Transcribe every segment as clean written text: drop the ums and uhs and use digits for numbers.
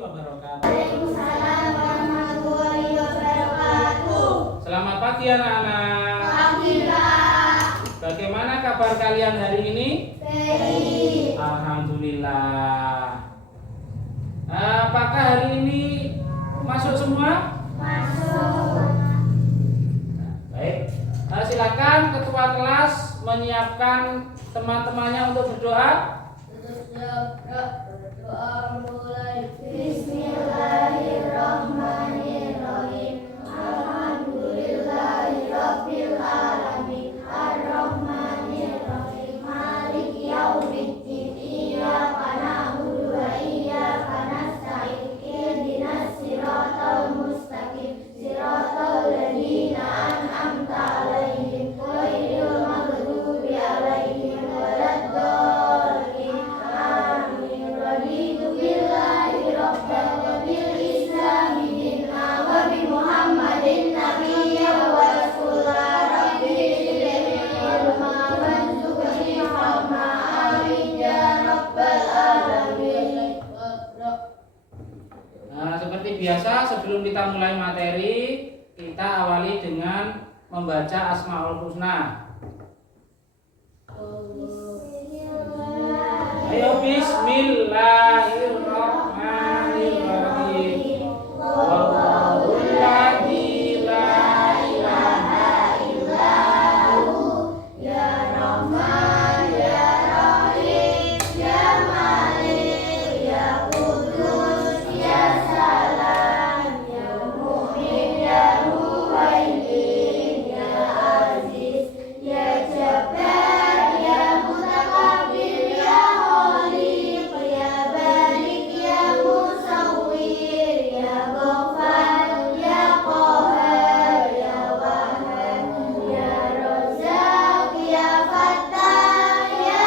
wabarakatuh. Waalaikumsalam warahmatullahi wabarakatuh. Selamat pagi anak-anak. Pagi Pak. Bagaimana kabar kalian hari ini? Baik. Alhamdulillah. Apakah hari ini masuk semua? Masuk. Baik. Silakan ketua kelas menyiapkan teman-temannya untuk berdoa. Berdoa mulai. Bismillahirrahmanirrahim. Alhamdulillahirabbil alamin. Arrahmanirrahim. Maliki yaumiddin. Iyyaka na'budu wa iyyaka nasta'in. Ihdinas siratal mustaqim. Siratal ladzina an'amta 'alaihim ghairil maghdubi alaihim waladdallin. Amin. Raditu billahi rabban wa bil islami dinan wa bi Muhammadin nabiyyan wa rasulan. Rabbi zidni ilma warzuqni fahma. Amin ya rabbal alamin. Seperti biasa, sebelum kita mulai materi, kita awali dengan membaca Asmaul Husna. Ayo bismillahirrahmanirrahim. Wallahul ladzi la ilaha illahu ya Rahman ya Rahim ya Malik ya Qudus ya Salam ya Mu'min ya Muhaimin ya Aziz ya Jabbar ya Mutakabbir ya Khaliq ya Balik ya Musawwir ya Ghaffar ya Qahhar ya Wahhab ya Razzaq ya Fattah ya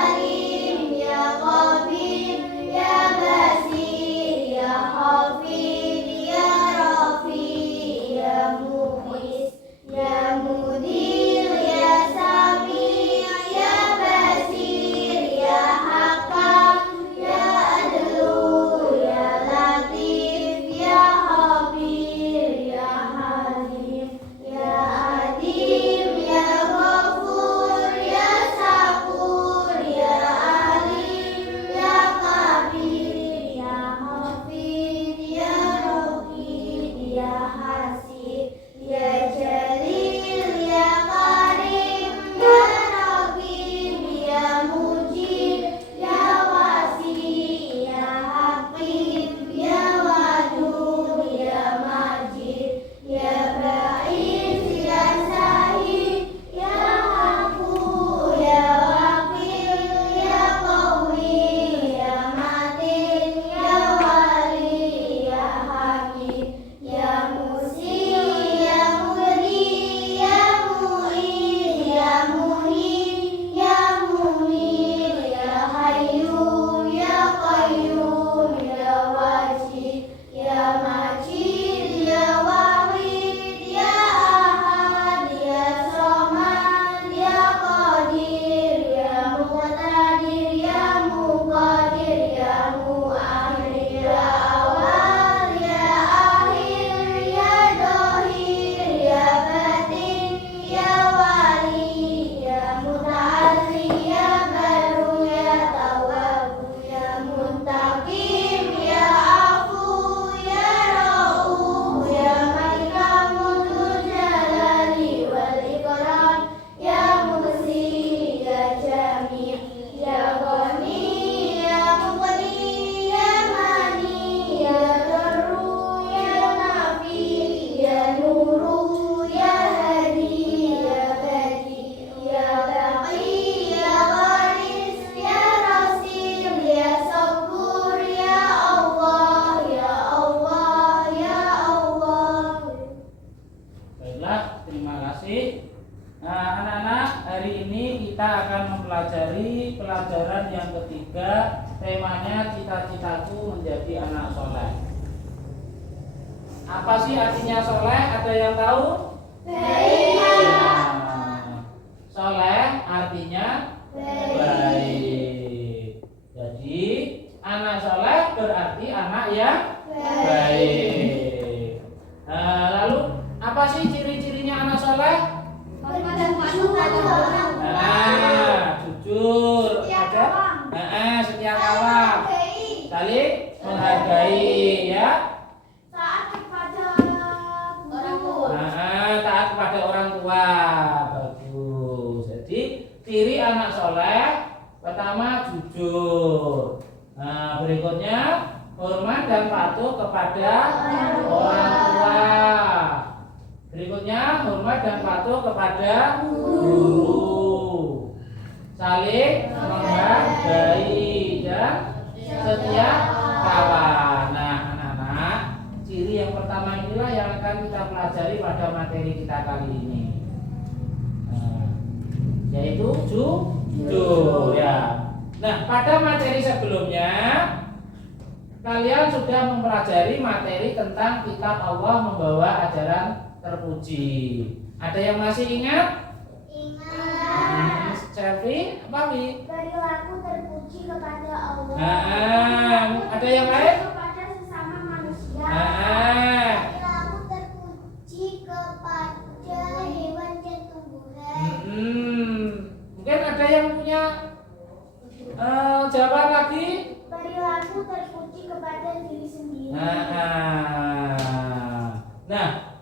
Alim ya Khabir ya Basir ya Hafid ya Rafi ya Mu'is ya Mudir ya Sami' ya Basir ya Hakam ya Adlu ya Latif ya Khabir ya Halim ya Adim ya Ghafur ya Sakur ya Alim ya Kabir ya Hafid ya Raqib ya Hasib ya Jalil ya Karim ya Raqib ya Mujib ya Wasi ya Hakim ya Wadud ya Majid ya Ba'is ya Sahih ya Hafu ya Wakil ya Qawi ya Matin ya Wali ya Hakim ya Musi ya Mudi ya Mu'in ya Muhim ya Mumit ya Hayyum ya Qayyum ya Wajid ya Majid ya Wahid ya Ahad ya Samad ya Qadir ya Muqtadir ya Muqadir ya Mu'akhir ya Awal ya Akhir ya Dohir ya Batin ya Wali ya Muta'alli ya Baru ya Tawwabu ya Muntaqim ya Afu ya Ra'uf ya Malika Mulkul Jalali wal Ikram ya Musi ya Jami' ya Ghani ya Mughni ya Mani ya Darru ya Nafi ya Nuru ya Hadi ya Badi ya Baqi ya Gharis ya Rasim ya Sabur ya Allah ya Allah ya Allah. Baiklah, terima kasih. Anak-anak, hari ini kita akan mempelajari pelajaran yang ketiga. Temanya cita-citaku menjadi anak soleh. Apa sih artinya soleh? Ada yang tahu? Baik. Nah, soleh artinya Baik. baik. Jadi anak soleh berarti anak yang baik. Lalu apa sih ciri-cirinya anak soleh? Hormat dan patuh pada orang tua. Jujur, setia kawan, saling menghargai, ya. Taat kepada orang tua. Taat kepada orang tua. Bagus. Jadi ciri anak soleh pertama jujur. Berikutnya hormat dan patuh kepada orang tua. Berikutnya hormat dan patuh kepada guru. Saling menghargai dan setia kawan. Nah, anak-anak, ciri yang pertama inilah yang akan kita pelajari pada materi kita kali ini, yaitu jujur, ya. Nah, pada materi sebelumnya kalian sudah mempelajari materi tentang kitab Allah membawa ajaran terpuji. Ada yang masih ingat? Ingat. Selfie, apa Wi? Perilaku terpuji kepada Allah. Ada yang lain? Kepada sesama manusia. Perilaku terpuji kepada hewan dan tumbuhan. Mungkin ada yang punya jawaban lagi? Perilaku terpuji kepada diri sendiri. Nah,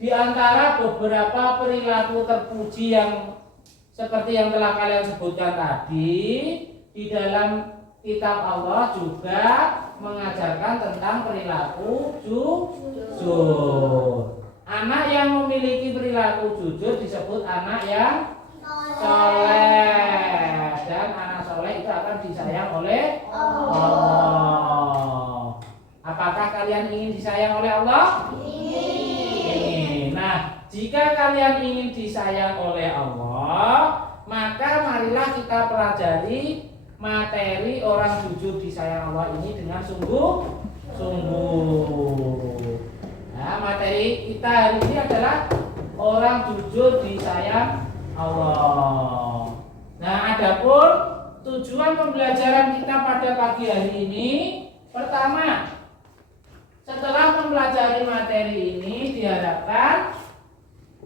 di antara beberapa perilaku terpuji yang seperti yang telah kalian sebutkan tadi, di dalam kitab Allah juga mengajarkan tentang perilaku jujur. Anak yang memiliki perilaku jujur disebut anak yang soleh, dan anak soleh itu akan disayang oleh Allah. Apakah kalian ingin disayang oleh Allah? Ingin. Nah, jika kalian ingin disayang oleh Allah, maka marilah kita pelajari materi orang jujur disayang Allah ini dengan sungguh-sungguh. Nah, materi kita hari ini adalah orang jujur disayang Allah. Nah, adapun tujuan pembelajaran kita pada pagi hari ini, pertama, setelah mempelajari materi ini diharapkan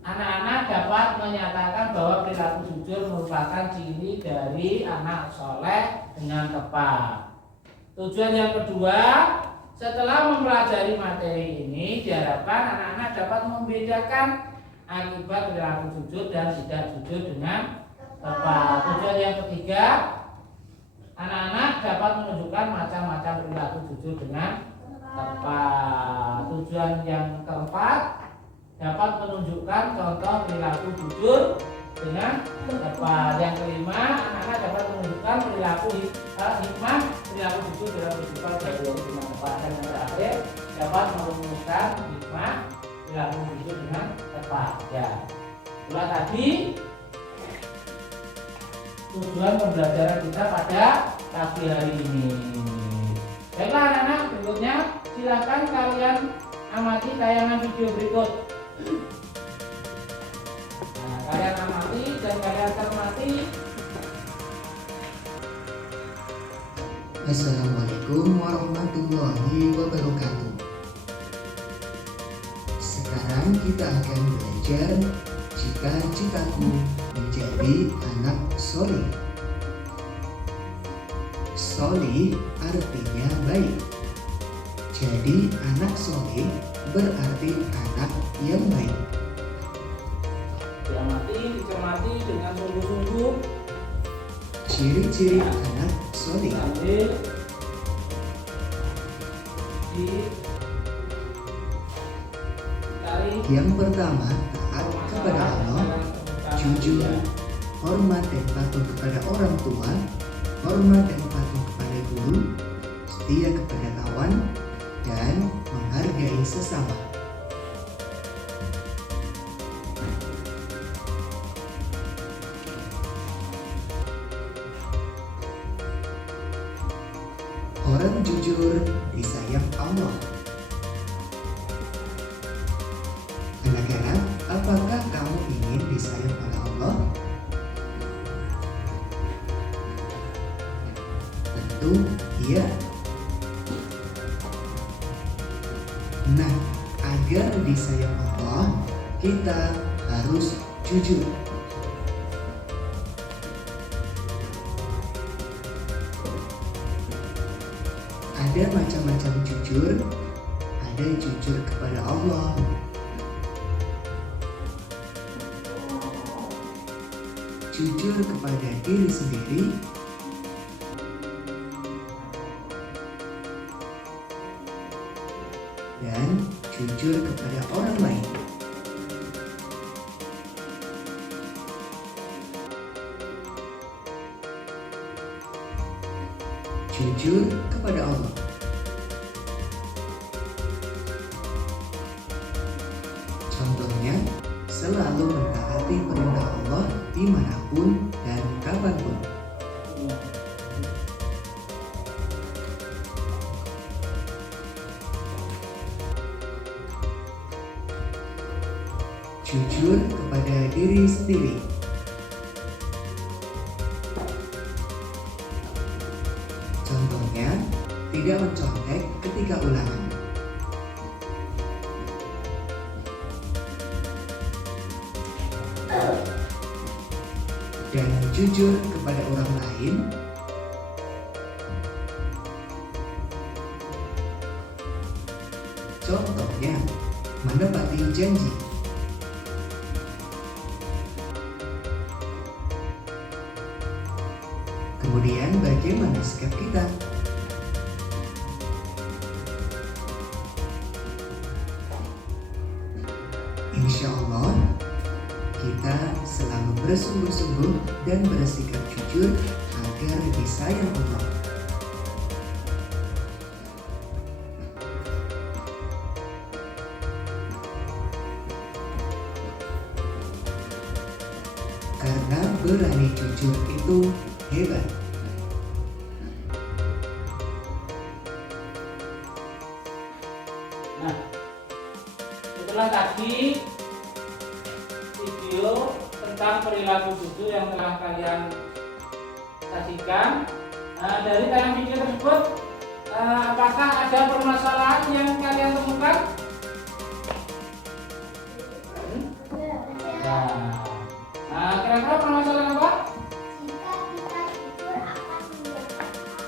anak-anak dapat menyatakan bahwa perilaku jujur merupakan ciri dari anak soleh dengan tepat. Tujuan yang kedua, setelah mempelajari materi ini diharapkan anak-anak dapat membedakan akibat perilaku jujur dan tidak jujur dengan tepat. Tujuan yang ketiga, anak-anak dapat menunjukkan macam-macam perilaku jujur dengan tepat. Tujuan yang keempat, dapat menunjukkan contoh perilaku jujur dengan tepat. Yang kelima, anak-anak dapat menunjukkan perilaku hikmah perilaku jujur dalam kehidupan dengan tepat. Dan yang terakhir, dapat merumuskan hikmah perilaku jujur dengan tepat. Ya, itulah tadi tujuan pembelajaran kita pada pagi hari ini. Baiklah anak-anak, berikutnya silakan kalian amati tayangan video berikut. Nah, kalian amati dan kalian cermati. Assalamualaikum warahmatullahi wabarakatuh. Sekarang kita akan belajar cita-citaku menjadi anak soleh. Soleh artinya baik. Jadi anak soleh berarti anak yang baik. Diamati, dicermati dengan sungguh-sungguh. Ciri-ciri anak soleh. Sambil dicari. Yang pertama, taat kepada Allah, jujur, hormat dan patuh kepada orang tua, hormat dan patuh kepada guru, setia kepada kawan, dan menghargai sesama. Orang jujur disayang Allah. Anak-anak, apakah kamu ingin disayang oleh Allah? Tentu iya. Nah, agar disayang Allah, kita harus jujur. Ada macam-macam jujur, ada jujur kepada Allah, jujur kepada diri sendiri, dan jujur kepada orang lain. Jujur kepada Allah. Contohnya, selalu mentaati perintah Allah dimanapun dan kapanpun. Jujur kepada diri sendiri. Contohnya, tidak mencontek ketika ulangan. Dan jujur kepada orang lain. Contohnya, menepati janji. Kemudian bagaimana sikap kita? Insya Allah, kita selalu bersungguh-sungguh dan bersikap jujur agar disayang Allah. Karena berani jujur itu hebat. Nah, setelah tadi video tentang perilaku jujur yang telah kalian saksikan, dari dalam video tersebut, apakah ada permasalahan yang kalian temukan? Kira-kira permasalahan apa? Jika kita jujur akan mendapatkan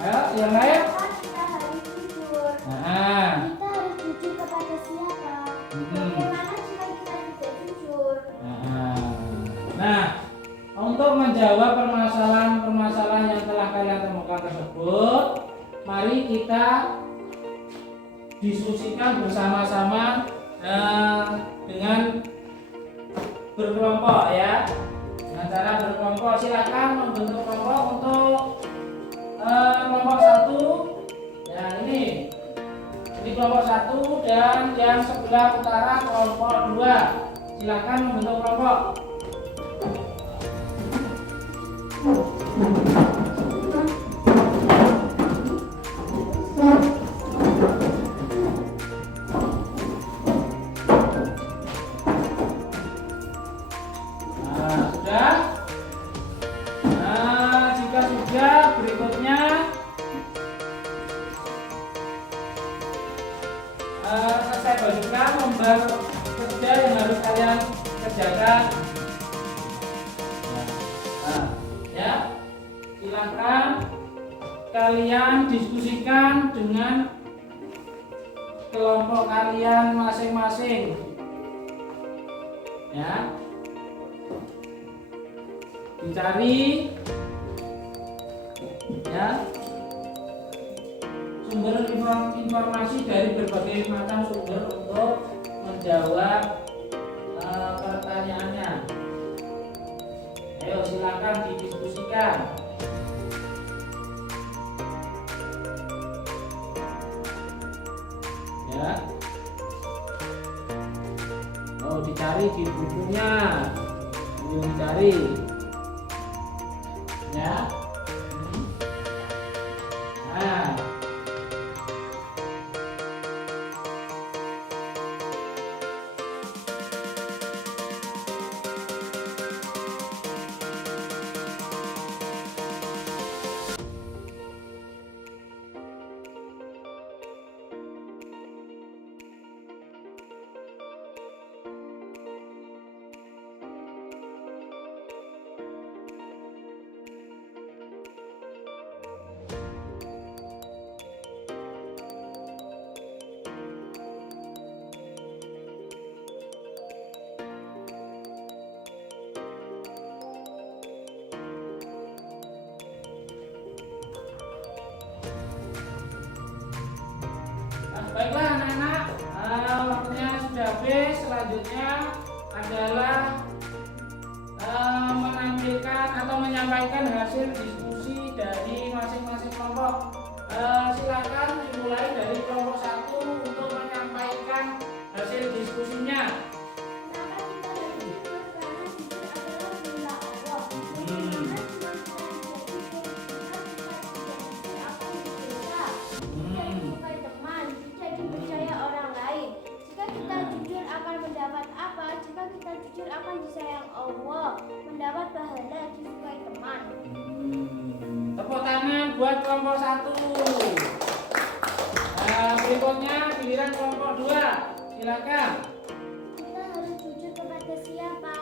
Ayo, yang lain? apa? Kita harus jujur. Nah, Kita harus jujur kepada siapa? Bagaimana jika kita tidak jujur? Nah, untuk menjawab permasalahan-permasalahan yang telah kalian temukan tersebut, mari kita diskusikan bersama-sama dengan berkelompok ya. Dengan cara berkelompok, silakan membentuk kelompok untuk kelompok 1. Ya, ini kelompok 1 dan yang sebelah utara kelompok 2. Silakan membentuk kelompok. Sudah? Jika sudah, berikutnya saya bagikan lembar kerja yang harus kalian kerjakan. Ya, silakan kalian diskusikan dengan kelompok kalian masing-masing. Ya, dicari ya sumber informasi dari berbagai macam sumber untuk menjawab pertanyaannya. Ayo silakan didiskusikan. Ya. Oh, dicari di bukunya. Dicari. Ya. Nah, selanjutnya adalah menampilkan atau menyampaikan hasil diskusi dari masing-masing kelompok. Silakan dimulai dari kelompok 1 untuk menyampaikan hasil diskusinya. Jika kita jujur akan disayang Allah, mendapat pahala disukai teman. Tepuk tangan buat kelompok 1. Berikutnya giliran kelompok 2. Silakan. Kita harus jujur kepada siapa?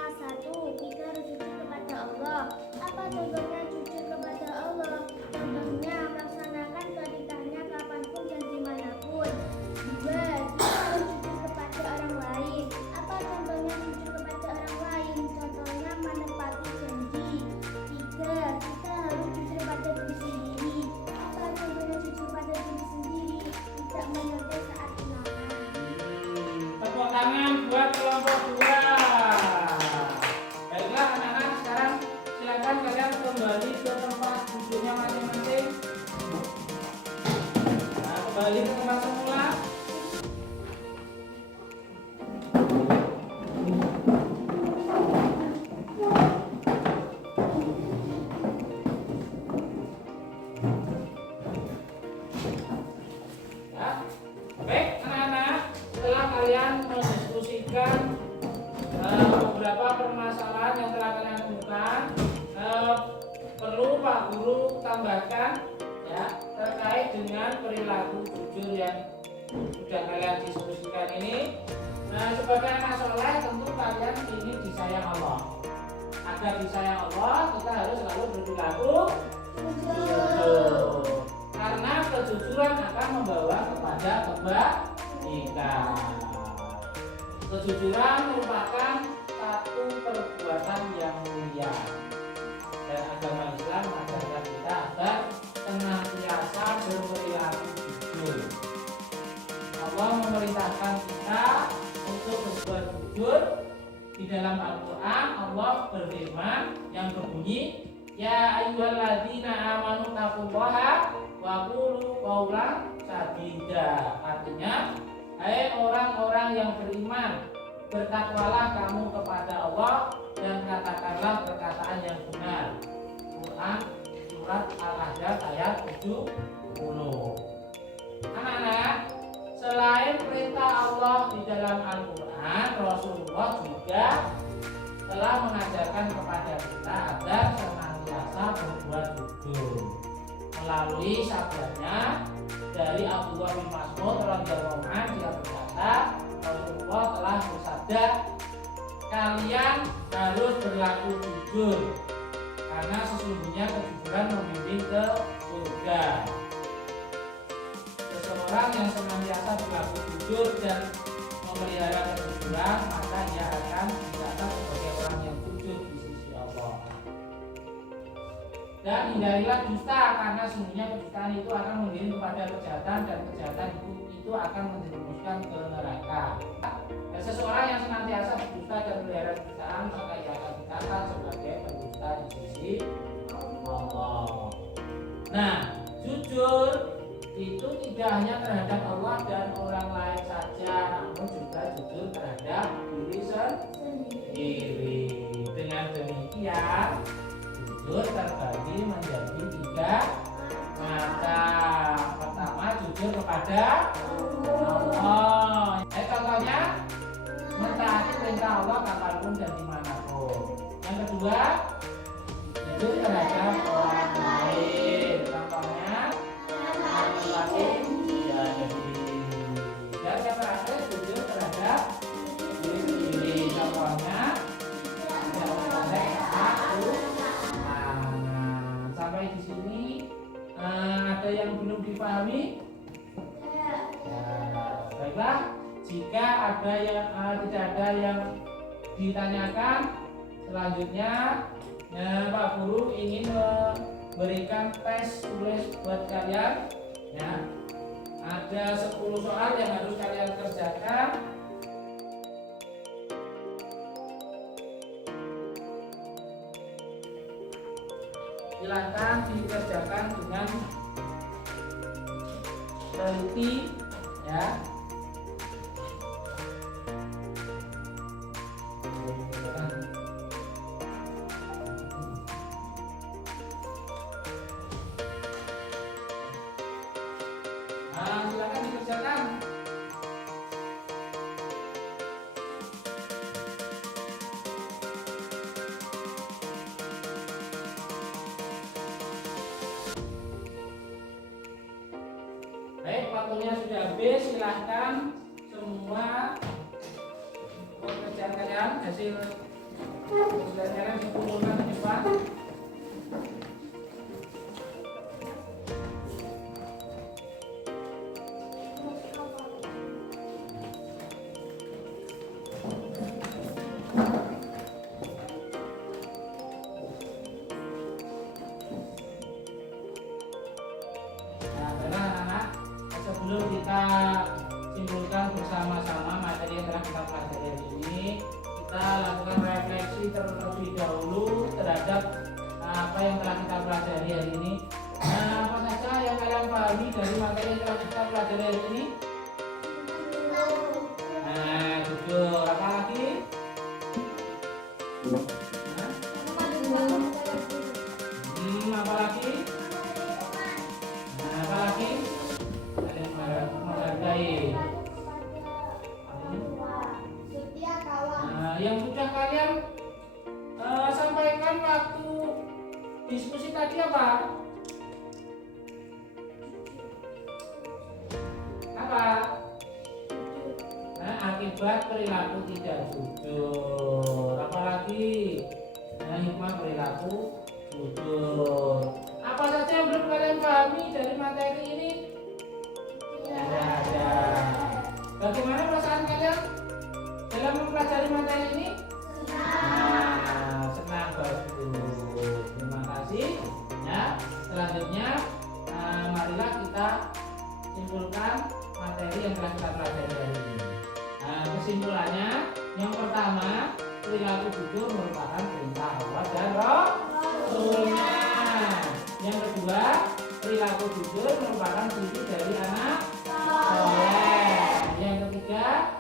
1. Kita harus jujur kepada Allah. Apa contohnya jujur kepada Allah? Contohnya melaksanakan perintahnya kapanpun dan dimanapun. 2. Kita harus jujur kepada orang lain. Apa contohnya jujur kepada orang lain? Contohnya menepati janji. 3. Kita harus jujur pada diri sendiri. Apa contohnya jujur pada diri sendiri? Tidak menyertai saat kehilangan. Tepuk tangan buat kelompok 2. Baiklah anak-anak, sekarang silakan kalian kembali ke tempat duduknya masing-masing. Nah, kembali ke tempat semula. Ya. Baik anak-anak, setelah kalian mendiskusikan beberapa permasalahan yang telah kalian temukan, perlu Pak Guru tambahkan ya terkait dengan perilaku jujur yang sudah kalian diskusikan ini. Nah, sebagai anak soleh tentu kalian ingin disayang Allah. Agar disayang Allah, kita harus selalu berperilaku jujur. Karena kejujuran akan membawa kepada kebaikan. Kejujuran merupakan satu perbuatan yang mulia, dan agama Islam mengajarkan kita agar senantiasa berperilaku jujur. Allah memerintahkan kita untuk berbuat jujur. Di dalam Al-Quran Allah berfirman yang berbunyi, Ya ayyuhalladzina amanu taqullaha wa qulu qawlan sadida. Artinya, hai orang-orang yang beriman, bertakwalah kamu kepada Allah dan katakanlah perkataan yang benar. Quran surat Al-Ahzab ayat 70. Anak-anak, selain perintah Allah di dalam Al-Quran, Rasulullah juga telah mengajarkan kepada kita agar senantiasa berbuat jujur melalui sabdanya dari Abdullah bin Mas'ud radhiyallahu anhu. Dia berkata, Rasulullah telah bersabda, kalian harus berlaku jujur karena sesungguhnya kejujuran membimbing ke surga. Seseorang yang senantiasa berlaku jujur dan memelihara kejujuran, maka dia akan dicatat sebagai orang yang jujur di sisi Allah. Dan hindarilah dusta, karena sesungguhnya kedustaan itu akan mengirim kepada kejahatan, dan kejahatan itu akan menjerumuskan ke neraka. Dan seseorang yang senantiasa berdusta dan memelihara kedustaan, maka ia akan dicatat sebagai pendusta di sisi Allah. Nah, jujur itu tidak hanya terhadap Allah dan orang lain saja, namun juga jujur terhadap diri sendiri. Dengan demikian, jujur terbagi menjadi 3 macam. Pertama, jujur kepada Allah. Contohnya, mentaati perintah Allah kapanpun dan dimanapun. Yang kedua, jujur terhadap orang lain. Contohnya, dan yang terakhir, jujur terhadap diri sendiri. Contohnya, sampai di sini ada yang belum dipahami? Ya, baiklah. Jika ada yang tidak ada yang ditanyakan, selanjutnya Pak Guru ingin memberikan tes tulis buat kalian. Ya, ada 10 soal yang harus kalian kerjakan. silakan dikerjakan dengan teliti ya. Nah, silakan dikerjakan. Baik, waktunya sudah habis. Silahkan semua pekerjaan kalian, hasil pekerjaan kalian dikumpulkan di depan. Nah, baiklah anak-anak, sebelum kita simpulkan bersama-sama materi yang telah kita pelajari hari ini, kita lakukan refleksi terlebih dahulu terhadap apa yang telah kita pelajari hari ini. Nah, apa saja yang kalian pahami dari materi yang telah kita pelajari hari ini? Nah, jujur. Apa lagi? Nah, apa lagi? Nah, apa lagi? Kalian menghargai. Nah, yang sudah kalian sampaikan waktu diskusi tadi apa? Apa? Nah, akibat perilaku tidak jujur. Apalagi? Nah, hikmah perilaku jujur. Apa saja yang belum kalian pahami dari materi ini? Tidak ada. Bagaimana perasaan kalian dalam mempelajari materi ini? Nah, senang, bagus. Terima kasih. Ya, selanjutnya marilah kita simpulkan materi yang telah kita pelajari hari ini. Nah, kesimpulannya, yang pertama, perilaku jujur merupakan perintah Allah dan Rasulnya. Yang kedua, perilaku jujur merupakan ciri dari anak soleh. Yang ketiga,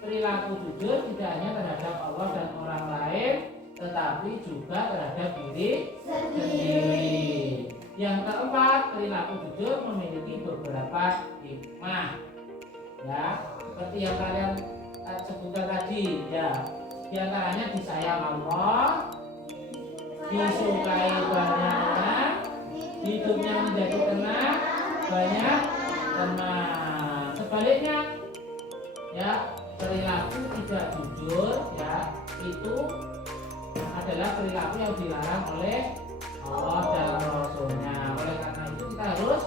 perilaku jujur tidak hanya terhadap Allah dan orang lain, tetapi juga terhadap diri sendiri. Yang keempat, perilaku jujur memiliki beberapa hikmah. Ya, seperti yang kalian sebutkan tadi, ya. Di antaranya disayang Allah, disukai banyak orang, hidupnya menjadi tenang, banyak teman. Sebaliknya, ya, perilaku tidak jujur, ya, itu adalah perilaku yang dilarang oleh Allah dan Rasulnya. Oleh karena itu kita harus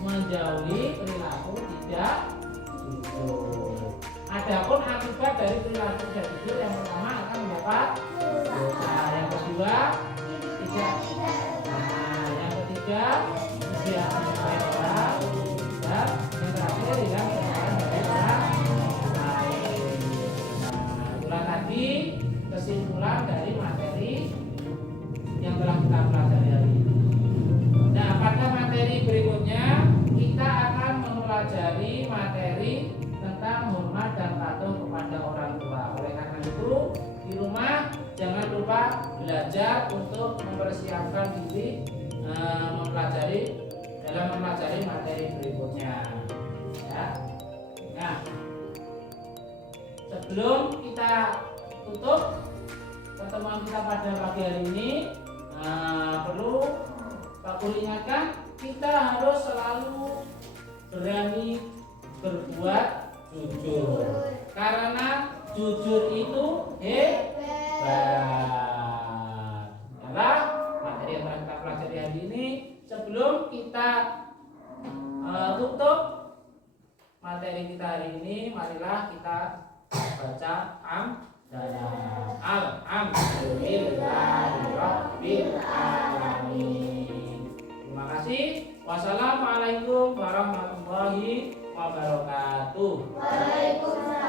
menjauhi perilaku tidak jujur. Adapun akibat dari perilaku tidak jujur, yang pertama akan mendapat dosa. Yang kedua, tidak. Nah, yang ketiga, tidak menyukai orang. Dan yang terakhir, tidak menyukai dari orang lain. Nah, itulah tadi kesimpulan dari materi yang telah kita pelajari hari ini. Nah, pada materi berikutnya kita akan mempelajari materi tentang hormat dan patuh kepada orang tua. Oleh karena itu, di rumah jangan lupa belajar untuk mempersiapkan diri mempelajari materi berikutnya. Ya. Nah, sebelum kita tutup pertemuan kita pada pagi hari ini, perlu Pak Guru ingatkan, kita harus selalu berani berbuat jujur, karena jujur itu hebat. Adalah materi yang telah kita pelajari hari ini. Sebelum kita tutup materi kita hari ini, marilah kita baca Alhamdulillahirabbil alamin. Terima kasih. Wassalamualaikum warahmatullahi wabarakatuh. Waalaikumsalam.